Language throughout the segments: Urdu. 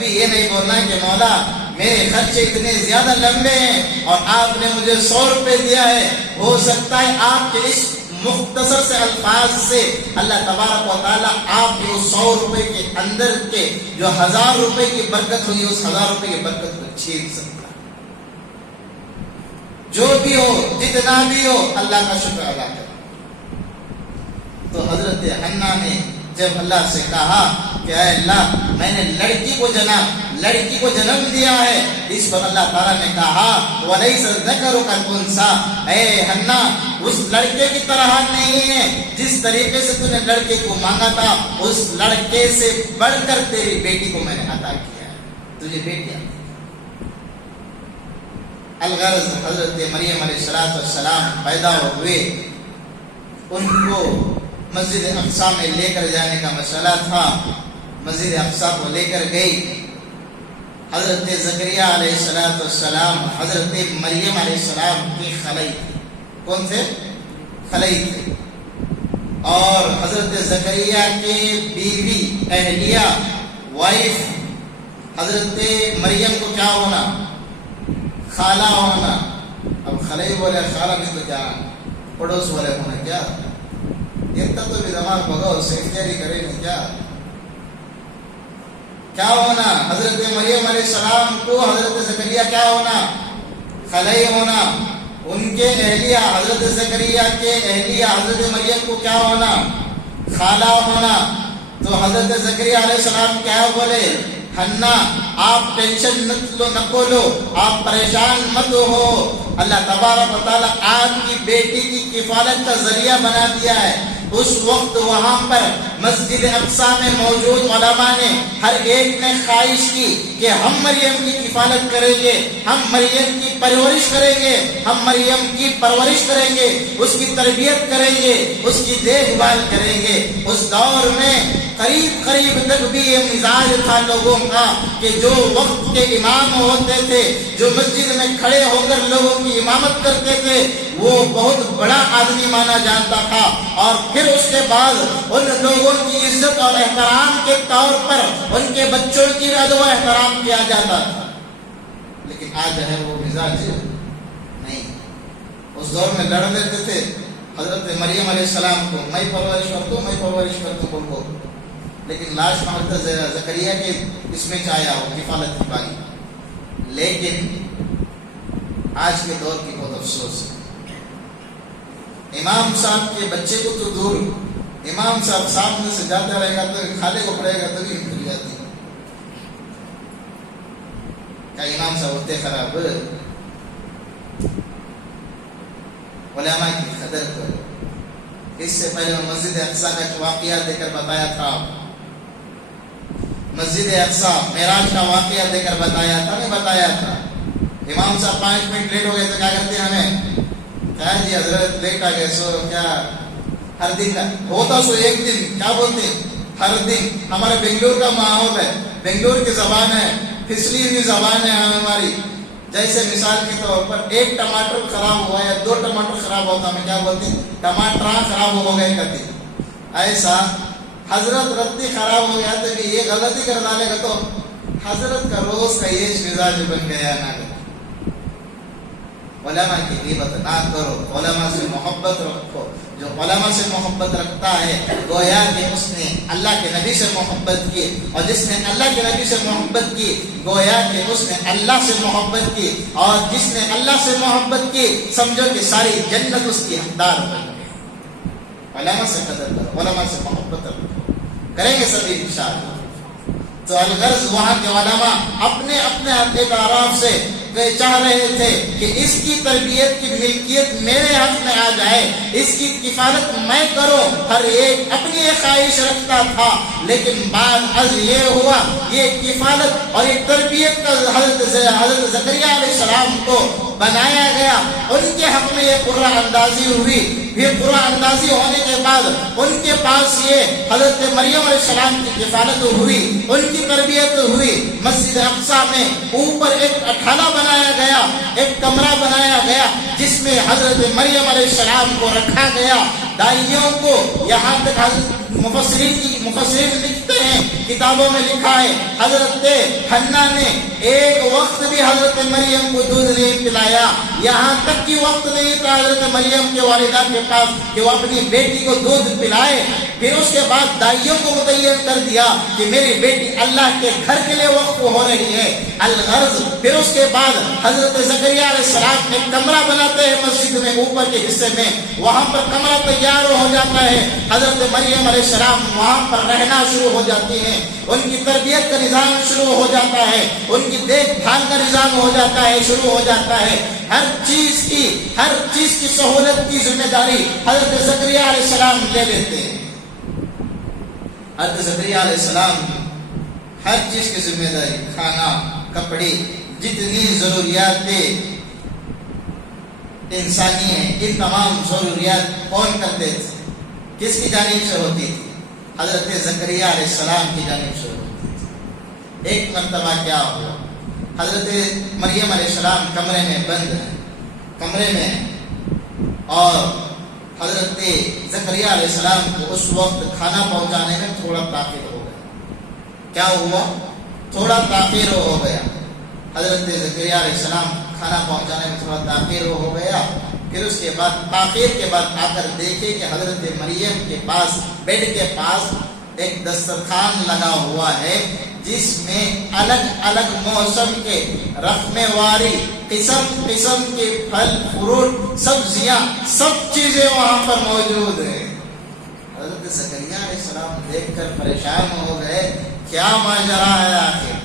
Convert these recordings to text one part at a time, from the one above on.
کبھی یہ نہیں بولنا کہ مولا میرے خرچے اتنے زیادہ لمبے ہیں اور آپ نے مجھے 100 روپے دیا ہے. ہو سکتا ہے آپ کے اس مختصر سے الفاظ سے اللہ تبارک و تعالیٰ آپ کے 100 روپے کے اندر کے جو 1000 روپے کی برکت ہوئی اس 1000 روپے کی برکت کو چھین سکتا ہے. جو بھی ہو جتنا بھی ہو اللہ کا شکر ادا کریں. تو حضرت حنا نے جب اللہ سے کہا کہ اے اللہ میں نے لڑکی کو جنم دیا ہے، اس پر اللہ تعالیٰ نے کہا وَلَيْسَ الذَّكَرُ كَالْأُنثَىٰ، اے حنا اس لڑکے کی طرح نہیں ہے، جس طریقے سے تو نے لڑکے کو مانگا تھا اس لڑکے سے بڑھ کر تیری بیٹی کو میں نے عطا کیا ہے، تجھے بیٹی عطا. الغرض حضرت مریم علیہ السلام پیدا ہوئے، ان کو مسجد اقصیٰ میں لے کر جانے کا مسئلہ تھا. مسجد اقصیٰ کو لے کر گئی. حضرت زکریا علیہ السلام حضرت مریم علیہ السلام کی خلائی تھی. کون تھے؟ خلائی تھے. اور حضرت زکریا کی بیوی اہلیہ وائف حضرت مریم کو کیا ہونا؟ خالہ ہونا. اب خلائی بولے خالہ نہیں تو کیا پڑوس والے ہونا. کیا اتنا تو بھی دماغ بگاؤ سے اختیاری کرے نہیں. کیا ہونا؟ حضرت مریم علیہ السلام کو حضرت زکریا کیا ہونا؟ خلائی ہونا. ان کے اہلیہ حضرت زکریا کے اہلیہ حضرت مریم کو کیا ہونا؟ خالہ ہونا. تو حضرت زکریا علیہ السلام کیا بولے؟ حنا آپ ٹینشن نہ لو، آپ پریشان مت ہو، اللہ تبارک و تعالیٰ آپ کی بیٹی کی کفالت کا ذریعہ بنا دیا ہے. اس وقت وہاں پر مسجد اقصیٰ میں موجود علماء نے ہر ایک نے خواہش کی کہ ہم مریم کی کفالت کریں گے، ہم مریم کی پرورش کریں گے، ہم مریم کی پرورش کریں گے، اس کی تربیت کریں گے، اس کی دیکھ بھال کریں گے. اس دور میں قریب تک بھی یہ مزاج تھا لوگوں کا کہ جو وقت کے امام ہوتے تھے، جو مسجد میں کھڑے ہو کر لوگوں کی امامت کرتے تھے، وہ بہت بڑا آدمی مانا جاتا تھا. اور پھر اس کے بعد ان لوگوں کی عزت اور احترام کے طور پر ان کے بچوں کی ادب و احترام کیا جاتا تھا. لیکن آج ہے وہ مزاج نہیں. اس دور میں لڑ لیتے تھے حضرت مریم علیہ السلام کو، میں پرورش کرتا ہوں بول. لیکن لاش میں حضرت زکریا کے اس میں چاہیا ہو کفالت کی باری. لیکن آج کے دور کی بہت افسوس ہے. امام صاحب کے بچے کو تو دور، امام صاحب سامنے سے جاتا رہے گا تو کھالے کو پڑے گا تو بھی کھل جاتی. کیا امام صاحب ہوتے خراب؟ علماء کی قدر کرو. اس سے پہلے میں مسجد اقصیٰ کا واقعہ دے کر بتایا تھا، مسجد اقصیٰ معراج کا واقعہ دے کر بتایا تھا، نہیں بتایا تھا. امام صاحب 5 منٹ لیٹ ہو گئے تو کیا کرتے ہیں ہمیں؟ کیا جی حضرت لیٹ آ گئے سو کیا ہر دن کا ہوتا سو ایک دن کیا بولتے ہر دن. ہمارے بنگلور کا ماحول ہے، بنگلور کی زبان ہے، پھسلی ہوئی زبان ہے ہماری. جیسے مثال کے طور پر ایک ٹماٹر خراب ہوا یا 2 ٹماٹر خراب ہوتا ہمیں کیا بولتے ہیں؟ ٹماٹر خراب ہو گئے کہتے. ایسا حضرت رتی خراب ہو گیا تو یہ غلطی کر ڈالے گا تو حضرت کا روز کا یہ مزاج بن گیا نہ. علماء کی غیبت نہ کرو، علماء سے محبت رکھو. جو علماء سے محبت رکھتا ہے گویا کہ اس نے اللہ کے نبی سے محبت کی، اور جس نے اللہ کے نبی سے محبت کی گویا کہ اس نے اللہ سے محبت کی، اور جس نے اللہ سے محبت کی سمجھو کہ ساری جنت اس کی حقدار بن گئی. علماء سے قدر کرو، علماء سے محبت رکھو، کریں گے سبھی انشاءاللہ. تو الغرض وہاں کے علماء اپنے اعتراف سے چاہ رہے تھے کہ اس کی تربیت کی ملکیت میرے حق میں آ جائے، اس کی کفالت میں کروں. ہر ایک اپنی ایک خواہش رکھتا تھا، لیکن بعد از یہ ہوا یہ کفالت اور یہ تربیت کا حضرت زکریا علیہ السلام کو بنایا گیا. ان کے حق میں یہ قرہ اندازی ہوئی. پھر قرہ اندازی ہونے کے بعد ان کے پاس یہ حضرت مریم علیہ السلام کی کفالت ہوئی، ان کی تربیت ہوئی. مسجد اقصیٰ میں اوپر ایک اٹھالہ بنایا گیا، ایک کمرہ بنایا گیا جس میں حضرت مریم علیہ السلام کو رکھا گیا. دائیوں کو یہاں تک مفسرین لکھتے ہیں, کتابوں میں لکھا ہے, حضرت حنا نے ایک وقت بھی حضرت مریم کو دودھ نہیں پلایا. یہاں تک کہ وقت نہیں تھا حضرت مریم کے والدہ کے پاس کہ وہ اپنی بیٹی کو دودھ پلائے. پھر اس کے بعد دائیوں کو متعین کر دیا کہ میری بیٹی اللہ کے گھر کے لیے وقف ہو رہی ہے, الغرض. پھر اس کے بعد حضرت زکریا علیہ السلام ایک کمرہ بناتے ہیں مسجد میں اوپر کے حصے میں, وہاں پر کمرہ تیار ہو جاتا ہے. حضرت مریم علیہ السلام وہاں پر رہنا شروع ہو جاتی ہیں, ان کی تربیت کا نظام شروع ہو جاتا ہے, ان کی دیکھ بھال کا نظام ہو جاتا ہے, شروع ہو جاتا ہے. ہر چیز کی سہولت کی ذمہ داری حضرت زکریا علیہ السلام لے لیتے ہیں. حضرت زکریا علیہ السلام ہر چیز کی ذمہ داری, کھانا, کپڑے, جتنی ضروریات انسانی ہیں, ان تمام ضروریات کون کرتے تھے, کس کی جانب سے ہوتی تھی؟ حضرت زکریا علیہ السلام کی جانب سے ہوتی تھی. ایک مرتبہ کیا ہوا, حضرت مریم علیہ السلام کمرے میں بند ہیں, کمرے میں, اور حضرت زکریا علیہ السلام کو اس وقت کھانا پہنچانے میں تھوڑا تاخیر ہو گیا. کیا ہوا؟ تھوڑا تاخیر ہو گیا. حضرت زکریا علیہ السلام کھانا پہنچانے میں تھوڑا تاخیر ہو گیا. پھر اس کے بعد تاخیر کے بعد آ کر دیکھے کہ حضرت مریم کے پاس بیڈ کے پاس ایک دسترخوان لگا ہوا ہے جس میں الگ الگ موسم کے رقمے واری قسم قسم کے پھل فروٹ سبزیاں سب چیزیں وہاں پر موجود ہیں. حضرت زکریا علیہ السلام دیکھ کر پریشان ہو گئے, کیا ماجرا ہے آخر.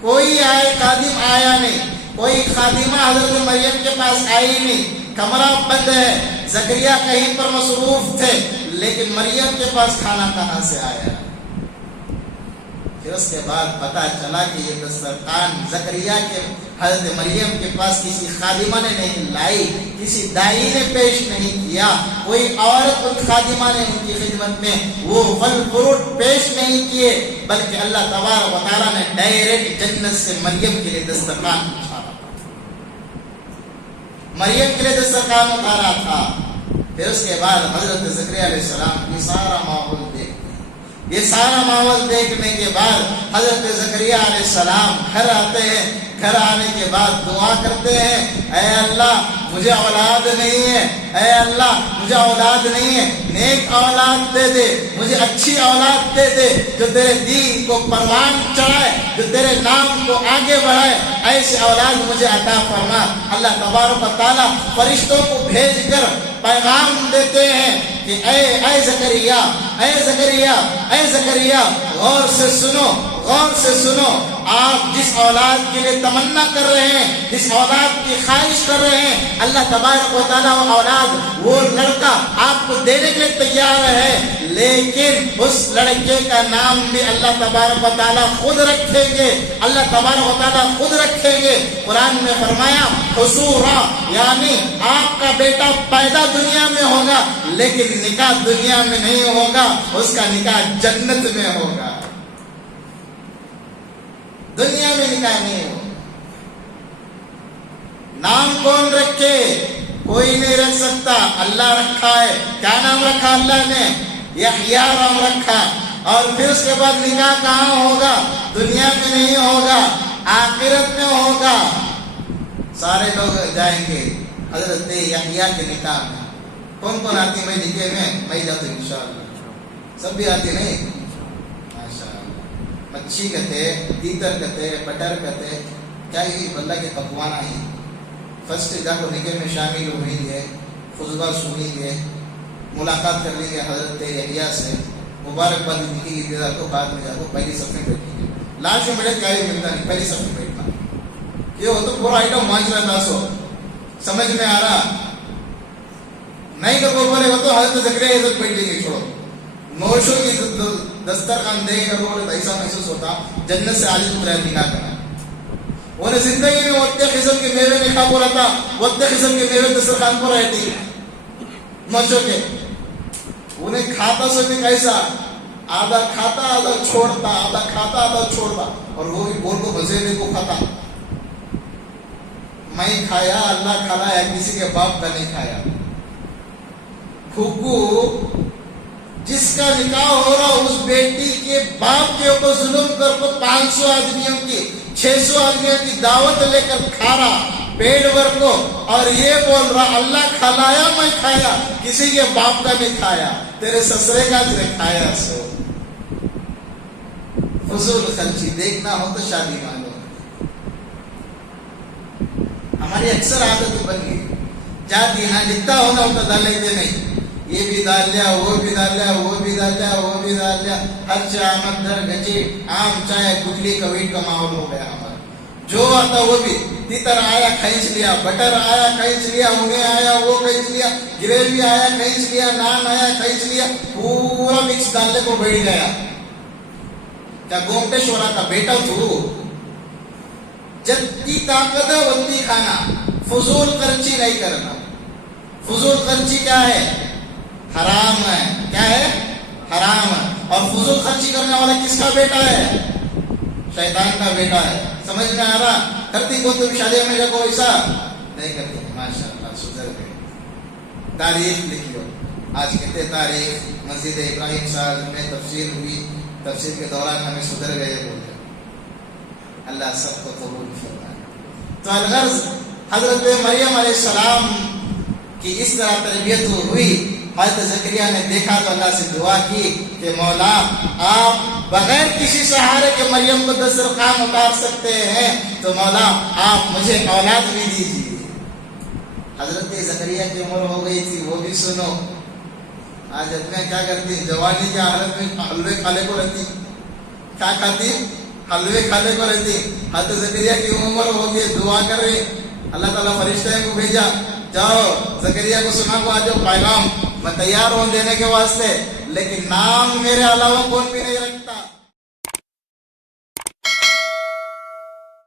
کوئی خادم آیا نہیں, کوئی خادمہ حضرت مریم کے پاس آئی نہیں, کمرہ بند ہے, زکریا کہیں پر مصروف تھے, لیکن مریم کے پاس کھانا کہاں سے آیا. پھر اس کے بعد پتا چلا کہ یہ دسترخوان زکریا کے حضرت مریم کے پاس کسی خادمہ نے نہیں لائی, کسی دائی نے پیش نہیں کیا, کوئی عورت ان خادمہ نے ان کی خدمت میں وہ پھل فروٹ پیش نہیں کیے, بلکہ اللہ تبارک و تعالیٰ نے ڈائریکٹ جنت سے مریم کے لیے دسترخوان اتارا, مریم کے لیے دسترخوان اتارا تھا. پھر اس کے بعد حضرت زکریا علیہ السلام یہ سارا ماحول دیکھنے کے بعد حضرت زکریا علیہ السلام گھر آتے ہیں. گھر آنے کے بعد دعا کرتے ہیں, اے اللہ مجھے اولاد نہیں ہے, اے اللہ مجھے اولاد نہیں ہے, نیک اولاد دے دے, مجھے اچھی اولاد دے دے جو تیرے دین کو پروان چڑھائے, جو تیرے نام کو آگے بڑھائے, ایسی اولاد مجھے عطا فرما. اللہ تبارک و تعالیٰ فرشتوں کو بھیج کر پیغام دیتے ہیں کہ اے زکریا, اے زکریا, اے زکریا, غور سے سنو, آپ جس اولاد کے لیے تمنا کر رہے ہیں, جس اولاد کی خواہش کر رہے ہیں, اللہ تبارک و تعالیٰ وہ اولاد, وہ لڑکا آپ کو دینے کے لیے تیار ہے, لیکن اس لڑکے کا نام بھی اللہ تبارک و تعالیٰ خود رکھیں گے, اللہ تبارک و تعالیٰ خود رکھیں گے. قرآن میں فرمایا حصورا, یعنی آپ کا بیٹا پیدا دنیا میں ہوگا لیکن نکاح دنیا میں نہیں ہوگا, اس کا نکاح جنت میں ہوگا, دنیا میں نکاح نہیں ہو. نام کون رکھے؟ کوئی نہیں رکھ سکتا, اللہ رکھا ہے. کیا نام رکھا اللہ نے؟ یحییٰ نام رکھا. اور پھر اس کے بعد نکاح کہاں ہوگا؟ دنیا میں نہیں ہوگا, آخرت میں ہوگا. سارے لوگ جائیں گے حضرت یحییٰ کے نکاح میں. کون کون آتی میں نکاح میں جاتا ہوں انشاءاللہ. سب بھی آتی نہیں؟ مچھی کہتے, تیتر کہتے, بٹر کہتے, کیا یہ اللہ کے پکوان آئی. فرسٹ جا کو نکاح میں شامل ہوئیں گے, خطبہ سنیں گے, ملاقات کر لیں گے حضرت یحییٰ سے, مبارکباد لکھیں گے, تو بعد میں جا کو پہلی صف میں بیٹھیں گے. لاسٹ میں بیٹھے کیا ملتا نہیں, پہلی صف میں بیٹھنا. یہ ہو تو پورا آئٹم مانچ رہا تھا, سو سمجھ میں آ رہا نہیں. تو بولے وہ تو حضرت زکریا عزت بیٹھ لیں گے, چھوڑو. نوشوں کی دسترخوان دے کر بولے ایسا محسوس ہوتا جنت سے عالی کو نکاح کرنا. انہیں زندگی میں وقت قسم کے میوے نہیں کھا پورا تھا, وقت قسم کے میوے دسترخوان پر رہتی نوشوں کے. انہیں کھاتا سو بھی کیسا, آدھا کھاتا آدھا چھوڑتا, آدھا کھاتا آدھا چھوڑتا, اور وہ بھی بول کو بزینے کو کھاتا. میں کھایا اللہ کھلایا, کسی کے باپ کا نہیں کھایا. پھوپھو جس کا نکاح ہو رہا اس بیٹی کے باپ کے اوپر ظلم کر کو 500 آدمیوں کی 600 آدمیوں کی دعوت لے کر کھا رہا پیٹ بھر کو, اور یہ بول رہا اللہ کھلایا میں کھایا, کسی کے باپ کا نہیں کھایا, تیرے سسرے کا تیرے کھایا. سو فضول خرچی دیکھنا ہو تو شادی مانگو. ہماری اکثر عادت بن گئی, جاتی ہاں لکھتا ہونا ہوتا ڈال لیتے نہیں, یہ بھی ڈال لیا وہ بھی ڈال لیا وہ بھی ڈال لیا وہ بھی ڈال لیا, ہر چامد در گچی آم چائے گٹلی کویٹ کا ماحول ہو گیا ہمارا. جو آتا وہ بھی, تیتر آیا کھینچ لیا, بٹر آیا کھینچ لیا, انہیں آیا وہ کھینچ لیا, گریوی آیا کھینچ لیا, نان آیا کھینچ لیا, پورا مکس ڈالنے کو بیٹھ گیا. کیا گومٹیشورا کا بیٹا تو جتنی طاقت ہے اتنی کھانا, فضول خرچی نہیں کرنا. فضول خرچی کیا ہے؟ حرام ہے. کیا ہے؟ حرام ہے. اور فضول خرچی کرنے والا کس کا بیٹا ہے؟ شیطان کا بیٹا ہے. سمجھ میں آ رہا؟ کرتی کو تم شادی میں کو ایسا نہیں کرتی. ماشاء اللہ سدھر گئے. تاریخ لکھیو, آج کتنے تاریخ مسجد ابراہیم صاحب میں تفسیر ہوئی, تفسیر کے دوران ہمیں سدھر گئے بولتے. اللہ سب کو قبول فرمائے. تو الغرض حضرت مریم علیہ السلام کی اس طرح تربیت ہوئی. حضرت زکریا نے دیکھا تو اللہ سے دعا کی کہ مولا آپ بغیر کسی سہارے کے مریم کو دسترخوان اتار سکتے ہیں, تو مولا آپ مجھے اولاد بھی دیجیے. حضرت زکریا کی عمر ہو گئی تھی, وہ بھی سنو. آج اتنے کیا کرتی, جوانی کی حالت میں حلوے کھانے کو رہتی. کیا کھاتی؟ حلوے کھانے کو رہتی. حضرت زکریا کی عمر ہو گئی, دعا کر رہی. اللہ تعالیٰ فرشتے کو بھیجا, جاؤ زکریا کو سنا کو آ جاؤ پیغام, میں تیار ہوں دینے کے واسطے, لیکن نام میرے علاوہ کون بھی نہیں رکھا.